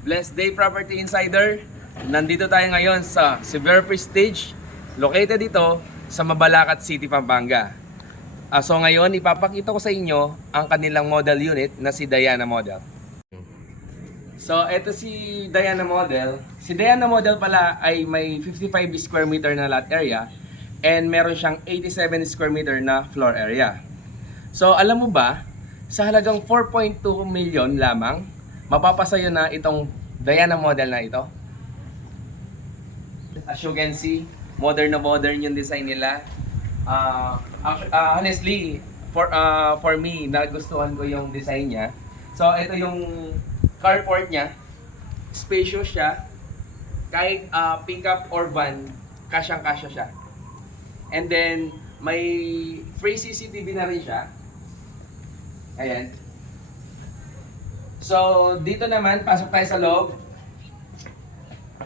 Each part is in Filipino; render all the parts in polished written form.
Blessed Day Property Insider. Nandito tayo ngayon sa Severe Prestige, located dito sa Mabalacat City, Pampanga. So ngayon, ipapakita ko sa inyo ang kanilang model unit na si Diana Model. So ito si Diana Model. Si Diana Model pala ay may 55 square meter na lot area and meron siyang 87 square meter na floor area. So alam mo ba, sa halagang 4.2 million lamang, mapapasayo na itong Diana Model na ito. As you can see, modern na modern yung design nila. Honestly, for me, nagustuhan ko yung design niya. So ito yung carport niya. Spacious siya. Kahit pickup or van, kasyang-kasya siya. And then, may free CCTV na rin siya. Ayan. So, dito naman, pasok tayo sa loob.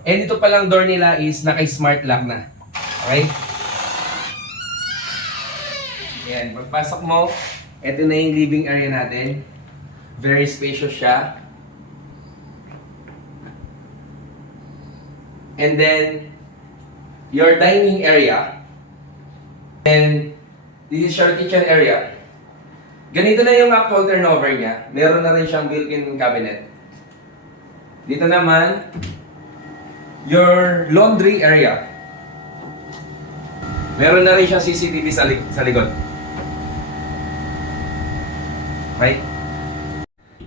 And dito palang door nila is naka-smart lock na. Okay? Ayan, pagpasok mo, ito na yung living area natin. Very spacious siya. And then, your dining area. And this is your kitchen area. Ganito na yung actual turnover niya. Meron na rin siyang built-in cabinet. Dito naman, your laundry area. Meron na rin siyang CCTV sa likod. Okay?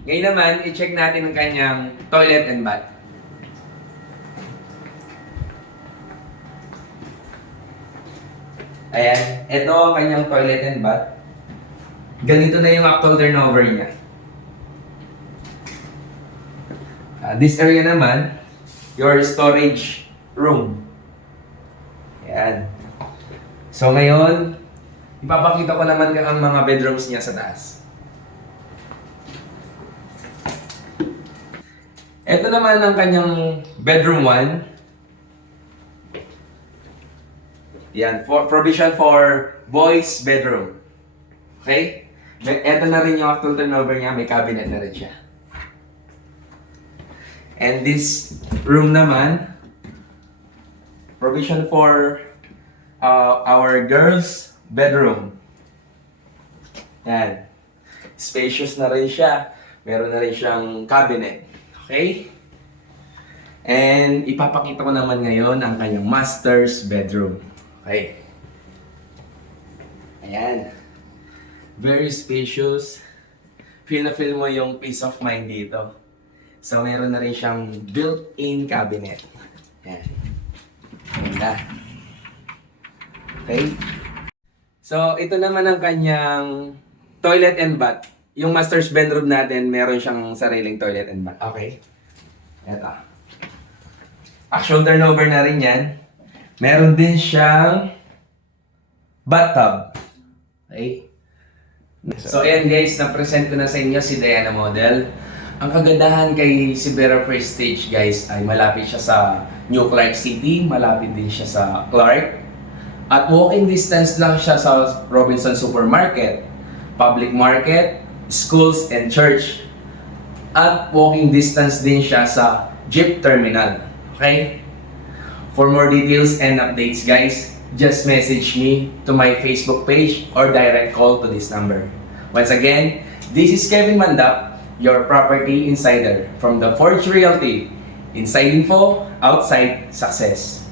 Ngayon naman, i-check natin ang kanyang toilet and bath. Ayan, ito ang kanyang toilet and bath. Ganito na yung actual turnover niya. This area naman, your storage room. Ayan. So ngayon, ipapakita ko naman ang mga bedrooms niya sa taas. Ito naman ang kanyang bedroom 1. Yan, provision for boys bedroom. Okay? Ito na rin yung actual turnover niya, may cabinet na rin siya. And this room naman, provision for our girls bedroom. Yan. Spacious na rin siya. Meron na rin siyang cabinet. Okay? And ipapakita ko naman ngayon ang kanyang master's bedroom. Okay. Ayan. Very spacious. Feel na feel mo yung peace of mind dito. So, meron na rin siyang built-in cabinet. Ayan. Ganda. Okay. So, ito naman ang kanyang toilet and bath. Yung master's bedroom natin, meron siyang sariling toilet and bath. Okay. Ito. Actual turnover na rin yan. Meron din siyang bathtub. Okay. So ayan guys, na-present ko na sa inyo si Diana Model. Ang kagandahan kay Severe Prestige guys ay malapit siya sa New Clark City, malapit din siya sa Clark. At walking distance lang siya sa Robinson Supermarket, public market, schools and church. At walking distance din siya sa jeep terminal. Okay? For more details and updates guys, just message me to my Facebook page or direct call to this number. Once again, this is Kevin Mandap, your property insider from the Forge Realty. Inside info, outside success.